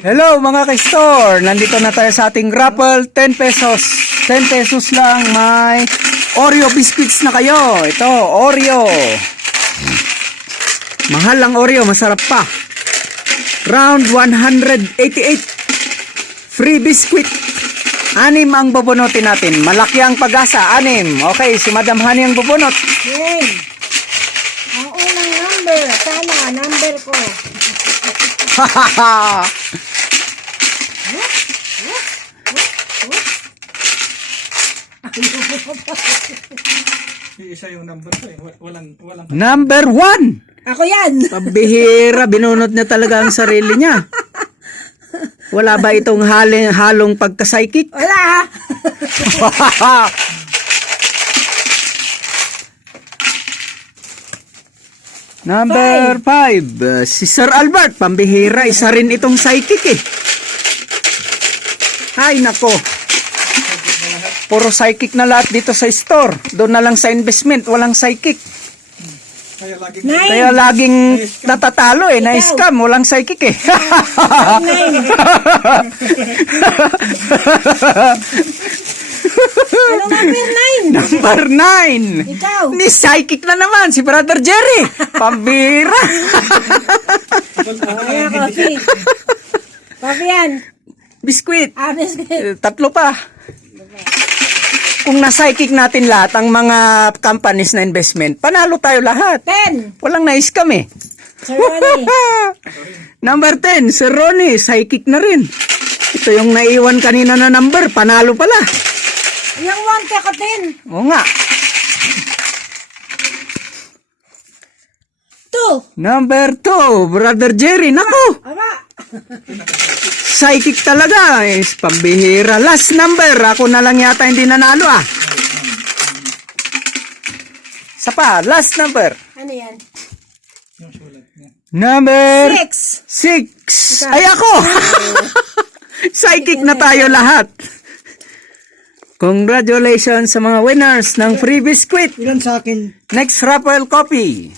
Hello mga ka-store! Nandito na tayo sa ating raffle, 10 pesos. 10 pesos lang, may Oreo biscuits na kayo. Ito, Oreo. Mahal ang Oreo, masarap pa. Round 188. Free biscuit. 6 ang bubunutin natin. Malaki ang pag-asa, 6. Okay, si Madam Honey ang bubunot. Yay! Ang unang number. Sana, number ko. Hahaha! Isa yung number ko eh. Walang. Number 1! Ako yan! Pabihira, binunot niya talaga ang sarili niya. Wala ba itong halong pagka-psychic? Wala! Number 5, si Sir Albert, pambihira, isa rin itong psychic eh. Ay nako. Puro psychic na lahat dito sa store. Doon na lang sa investment, walang psychic. Kaya laging natatalo eh, na-scam, walang psychic eh. Ano number 9? Number 9. Ikaw. Ni psychic na naman, si Brother Jerry. Pambira. Kaya coffee. Coffee yan. Biskuit. Biscuit. 3 pa. Kung na-psychic natin lahat, ang mga companies na investment, panalo tayo lahat. 10. Walang na-scam eh. Sir Ronnie. Number 10, Sir Ronnie, psychic na rin. Ito yung naiwan kanina na number, panalo pala. Yung 1 ko 10. Oo nga. 2. Number 2, Brother Jerry, naku. Aba. Psychic talaga, eh, pambihira. Last number, ako na lang yata hindi nanalo ah. Isa pa, last number. Ano yan? Number 6. 6. Ay ako! Psychic na tayo lahat. Congratulations sa mga winners ng free biscuit. Ilan sa akin? Next raffle copy.